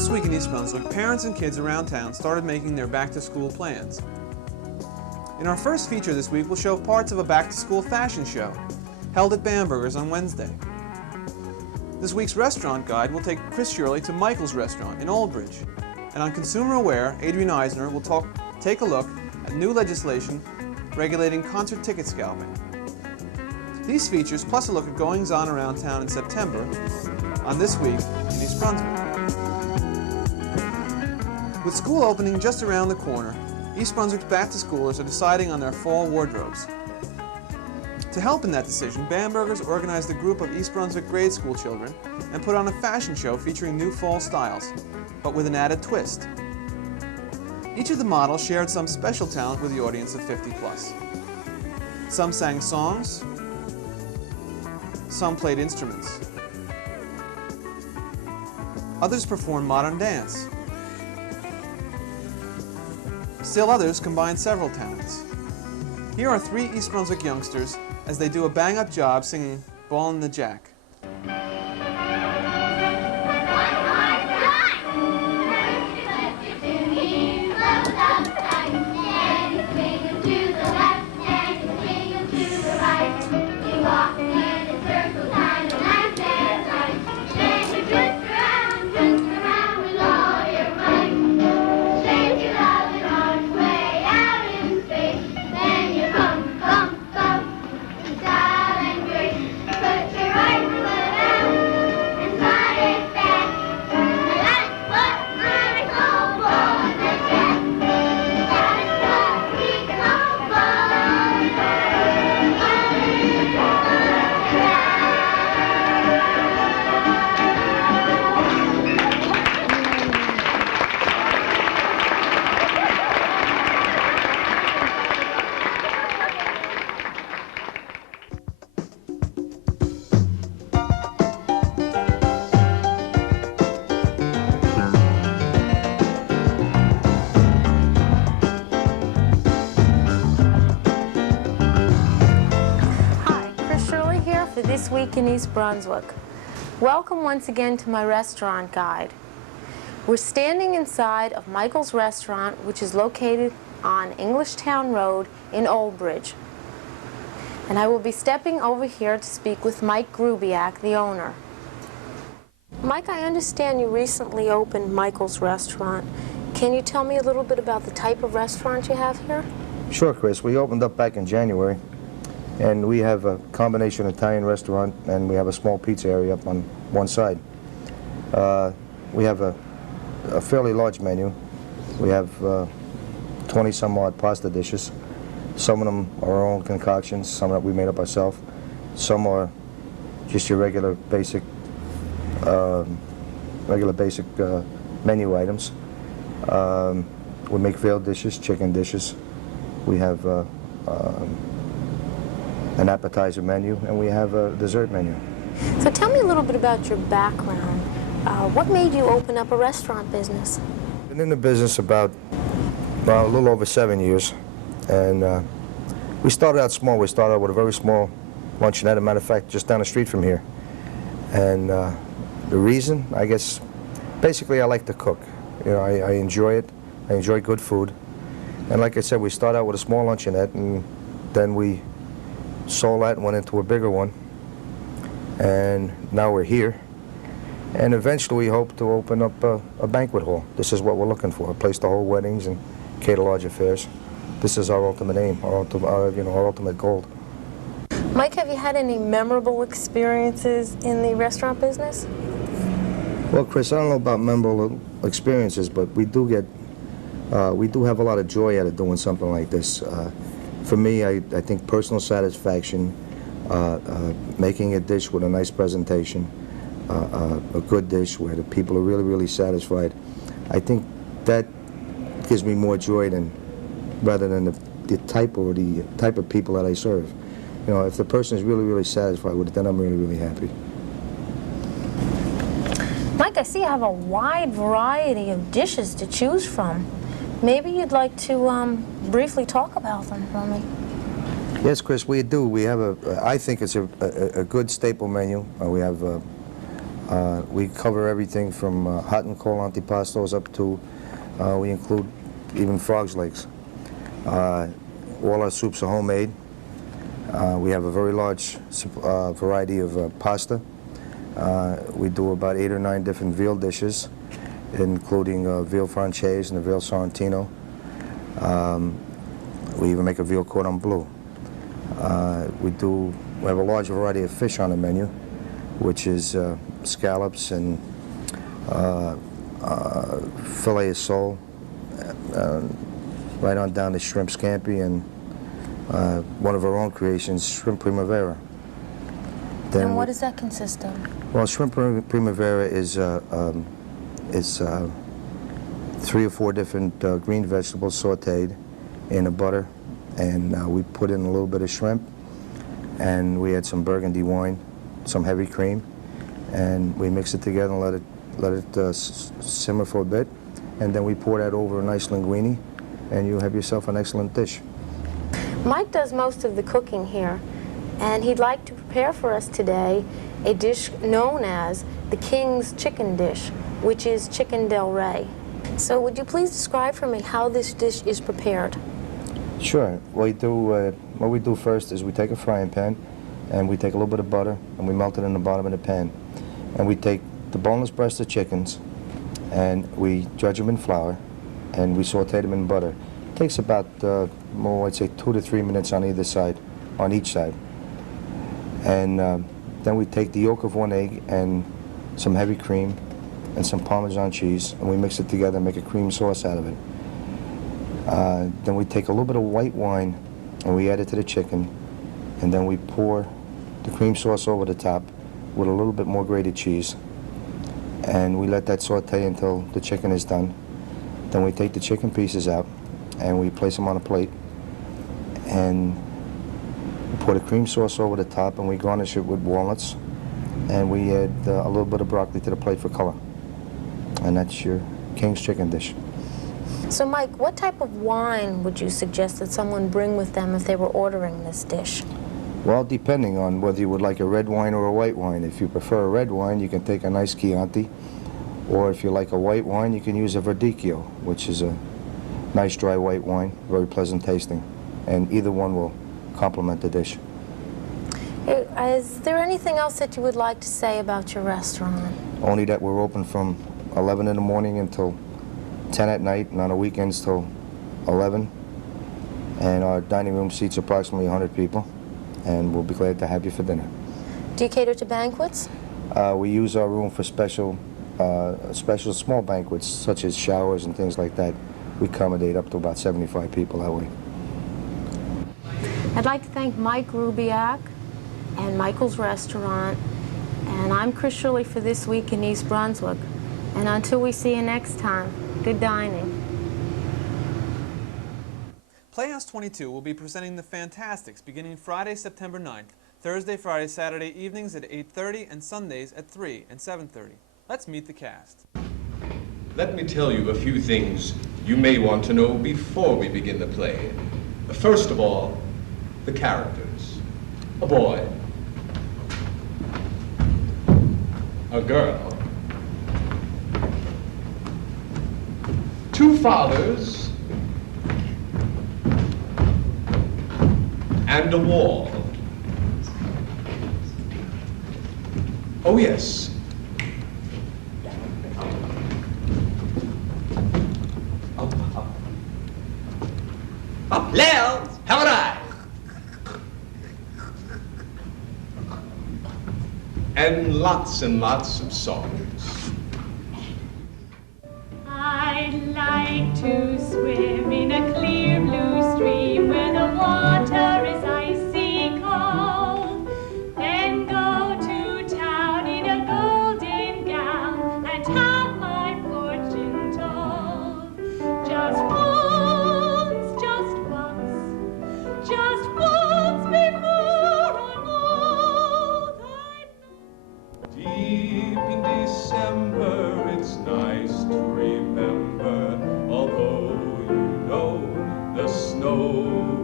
This week in East Brunswick, parents and kids around town started making their back-to-school plans. In our first feature this week, we'll show parts of a back-to-school fashion show held at Bambergers on Wednesday. This week's restaurant guide will take Shirley to Michael's Restaurant in Old Bridge. And on Consumer Aware, Adrian Eisner will take a look at new legislation regulating concert ticket scalping. These features, plus a look at goings-on around town in September, on This Week in East Brunswick. With school opening just around the corner, East Brunswick's back-to-schoolers are deciding on their fall wardrobes. To help in that decision, Bambergers organized a group of East Brunswick grade school children and put on a fashion show featuring new fall styles, but with an added twist. Each of the models shared some special talent with the audience of 50 plus. Some sang songs, some played instruments. Others performed modern dance. Still others combined several talents. Here are 3 East Brunswick youngsters as they do a bang-up job singing Ballin' the Jack. This Week in East Brunswick. Welcome once again to my restaurant guide. We're standing inside of Michael's Restaurant, which is located on Englishtown Road in Old Bridge. And I will be stepping over here to speak with Mike Grubiak, the owner. Mike, I understand you recently opened Michael's Restaurant. Can you tell me a little bit about the type of restaurant you have here? Sure, Chris. We opened up back in January. And we have a combination Italian restaurant, and we have a small pizza area up on one side. We have a fairly large menu. We have 20-some odd pasta dishes. Some of them are our own concoctions, some that we made up ourselves. Some are just your regular basic menu items. We make veal dishes, chicken dishes. We have an appetizer menu, and we have a dessert menu. So tell me a little bit about your background. What made you open up a restaurant business? Been in the business about a little over 7 years, and we started out small. We started out with a very small luncheonette, as a matter of fact, just down the street from here. And the reason, I guess, basically I like to cook. You know, I enjoy it. I enjoy good food. And like I said, we started out with a small luncheonette, and then we sold that and went into a bigger one, and now we're here, and eventually we hope to open up a banquet hall. This is what we're looking for, a place to hold weddings and cater large affairs. This is our ultimate aim, our ultimate goal. Mike, have you had any memorable experiences in the restaurant business? Well, Chris, I don't know about memorable experiences, but we do have a lot of joy out of doing something like this. For me, I think personal satisfaction, making a dish with a nice presentation, a good dish where the people are really, really satisfied, I think that gives me more joy rather than the type of people that I serve. You know, if the person is really, really satisfied with it, then I'm really, really happy. Mike, I see you have a wide variety of dishes to choose from. Maybe you'd like to briefly talk about them for me. Yes, Chris, we do. We have I think it's a good staple menu. We have We cover everything from hot and cold antipastos up to, we include even frog's legs. All our soups are homemade. We have a very large variety of pasta. We do about 8 or 9 different veal dishes, including veal francaise and a veal sorrentino. We even make a veal cordon bleu. We have a large variety of fish on the menu, which is scallops and filet of sole, right on down to shrimp scampi, and one of our own creations, shrimp primavera. And what does that consist of? Well, shrimp primavera is 3 or 4 different green vegetables sautéed in a butter, and we put in a little bit of shrimp, and we add some burgundy wine, some heavy cream, and we mix it together and let it simmer for a bit, and then we pour that over a nice linguine, and you have yourself an excellent dish. Mike does most of the cooking here, and he'd like to prepare for us today a dish known as the King's Chicken Dish, which is chicken del rey. So would you please describe for me how this dish is prepared? Sure. What we do first is we take a frying pan, and we take a little bit of butter, and we melt it in the bottom of the pan. And we take the boneless breasts of chickens, and we dredge them in flour, and we saute them in butter. It takes about, I'd say 2 to 3 minutes on either side, on each side. And then we take the yolk of 1 egg and some heavy cream and some Parmesan cheese, and we mix it together and make a cream sauce out of it. Then we take a little bit of white wine and we add it to the chicken, and then we pour the cream sauce over the top with a little bit more grated cheese, and we let that saute until the chicken is done. Then we take the chicken pieces out and we place them on a plate, and we pour the cream sauce over the top, and we garnish it with walnuts, and we add a little bit of broccoli to the plate for color. And that's your King's Chicken Dish. So Mike, what type of wine would you suggest that someone bring with them if they were ordering this dish? Well, depending on whether you would like a red wine or a white wine. If you prefer a red wine, you can take a nice Chianti. Or if you like a white wine, you can use a Verdicchio, which is a nice dry white wine, very pleasant tasting. And either one will complement the dish. Is there anything else that you would like to say about your restaurant? Only that we're open from 11 in the morning until 10 at night, and on the weekends till 11. And our dining room seats approximately 100 people, and we'll be glad to have you for dinner. Do you cater to banquets? We use our room for special small banquets, such as showers and things like that. We accommodate up to about 75 people that way. I'd like to thank Mike Rubiak and Michael's Restaurant, and I'm Chris Shirley for This Week in East Brunswick. And until we see you next time, good dining. Playhouse 22 will be presenting The Fantastics beginning Friday, September 9th, Thursday, Friday, Saturday evenings at 8:30, and Sundays at 3 and 7:30. Let's meet the cast. Let me tell you a few things you may want to know before we begin the play. First of all, the characters. A boy, a girl, 2 fathers, and a wall. Oh yes. Lel, how would I? And lots of songs. I'd like to swim in a clear blue stream where the water is icy cold. Then go to town in a golden gown and have my fortune told. Just once, just once before I'm old. Deep in December, it's nice to remember, although you know the snow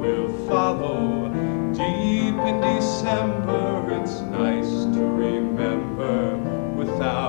will follow. Deep in December, it's nice to remember, without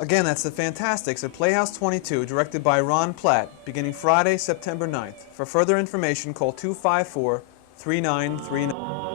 Again, that's The Fantastics at Playhouse 22, directed by Ron Platt, beginning Friday, September 9th. For further information, call 254-3939.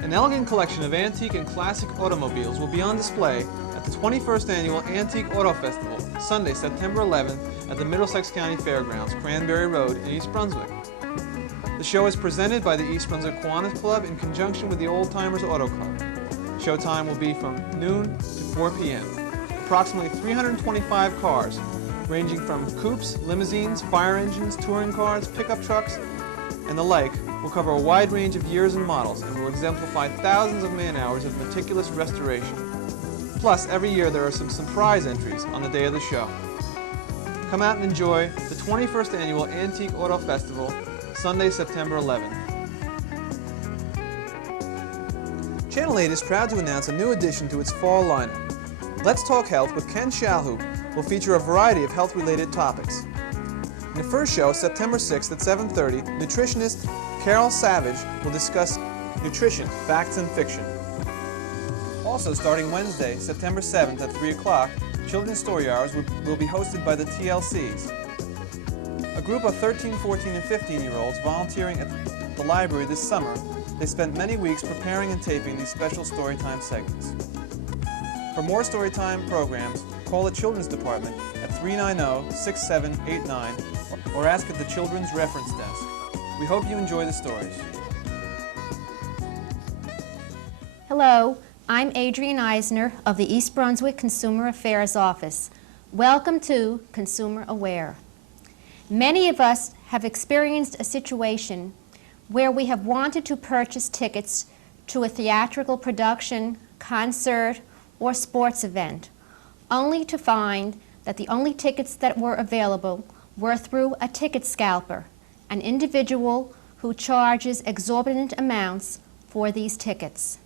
An elegant collection of antique and classic automobiles will be on display at the 21st Annual Antique Auto Festival, Sunday, September 11th at the Middlesex County Fairgrounds, Cranberry Road in East Brunswick. The show is presented by the East Brunswick Kiwanis Club in conjunction with the Old Timers Auto Club. Showtime will be from noon to 4 p.m. Approximately 325 cars, ranging from coupes, limousines, fire engines, touring cars, pickup trucks, and the like, will cover a wide range of years and models and will exemplify thousands of man-hours of meticulous restoration. Plus, every year there are some surprise entries on the day of the show. Come out and enjoy the 21st Annual Antique Auto Festival, Sunday, September 11th. Channel 8 is proud to announce a new addition to its fall lineup. Let's Talk Health with Ken Shalhoub will feature a variety of health-related topics. In the first show, September 6th at 7:30, nutritionist Carol Savage will discuss nutrition, facts and fiction. Also, starting Wednesday, September 7th at 3 o'clock, Children's Story Hours will be hosted by the TLCs. A group of 13, 14, and 15-year-olds volunteering at the library this summer, they spent many weeks preparing and taping these special Storytime segments. For more Storytime programs, call the Children's Department at 390-6789 or ask at the Children's Reference Desk. We hope you enjoy the stories. Hello, I'm Adrienne Eisner of the East Brunswick Consumer Affairs Office. Welcome to Consumer Aware. Many of us have experienced a situation where we have wanted to purchase tickets to a theatrical production, concert, or sports event, only to find that the only tickets that were available were through a ticket scalper, an individual who charges exorbitant amounts for these tickets.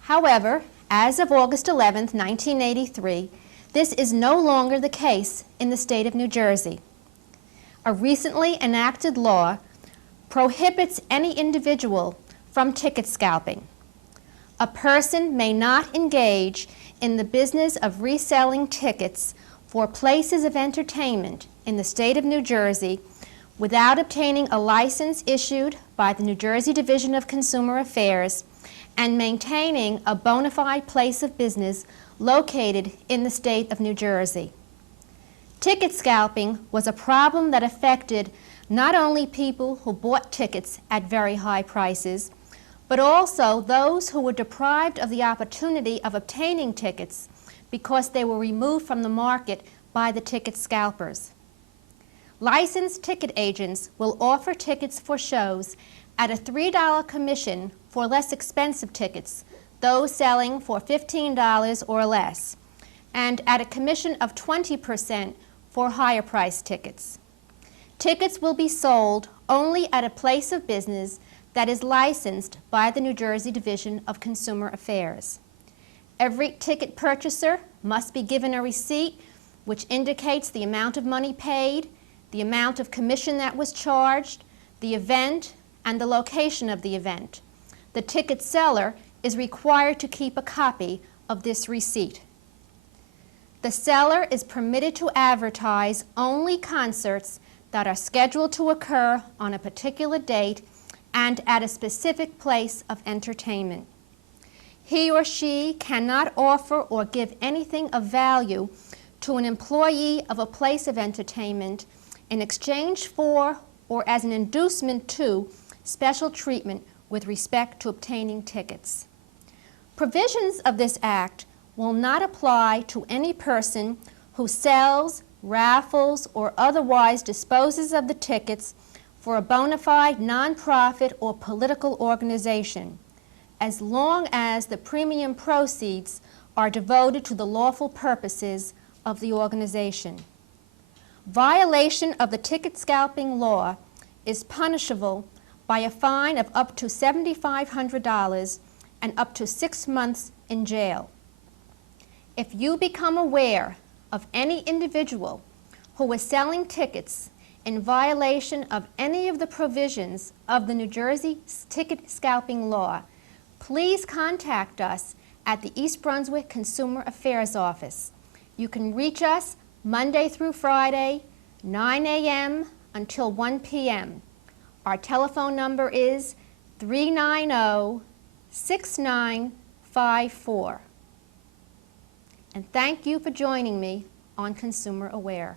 However, as of August 11, 1983, this is no longer the case in the state of New Jersey. A recently enacted law prohibits any individual from ticket scalping. A person may not engage in the business of reselling tickets for places of entertainment in the state of New Jersey without obtaining a license issued by the New Jersey Division of Consumer Affairs and maintaining a bona fide place of business located in the state of New Jersey. Ticket scalping was a problem that affected not only people who bought tickets at very high prices, but also those who were deprived of the opportunity of obtaining tickets because they were removed from the market by the ticket scalpers. Licensed ticket agents will offer tickets for shows at a $3 commission for less expensive tickets, those selling for $15 or less, and at a commission of 20% for higher priced tickets. Tickets will be sold only at a place of business that is licensed by the New Jersey Division of Consumer Affairs. Every ticket purchaser must be given a receipt which indicates the amount of money paid, the amount of commission that was charged, the event, and the location of the event. The ticket seller is required to keep a copy of this receipt. The seller is permitted to advertise only concerts that are scheduled to occur on a particular date and at a specific place of entertainment. He or she cannot offer or give anything of value to an employee of a place of entertainment in exchange for or as an inducement to special treatment with respect to obtaining tickets. Provisions of this Act will not apply to any person who sells, raffles, or otherwise disposes of the tickets for a bona fide nonprofit or political organization, as long as the premium proceeds are devoted to the lawful purposes of the organization. Violation of the ticket scalping law is punishable by a fine of up to $7,500 and up to 6 months in jail. If you become aware of any individual who is selling tickets in violation of any of the provisions of the New Jersey ticket scalping law, please contact us at the East Brunswick Consumer Affairs Office. You can reach us Monday through Friday, 9 a.m. until 1 p.m. Our telephone number is 390-6954. And thank you for joining me on Consumer Aware.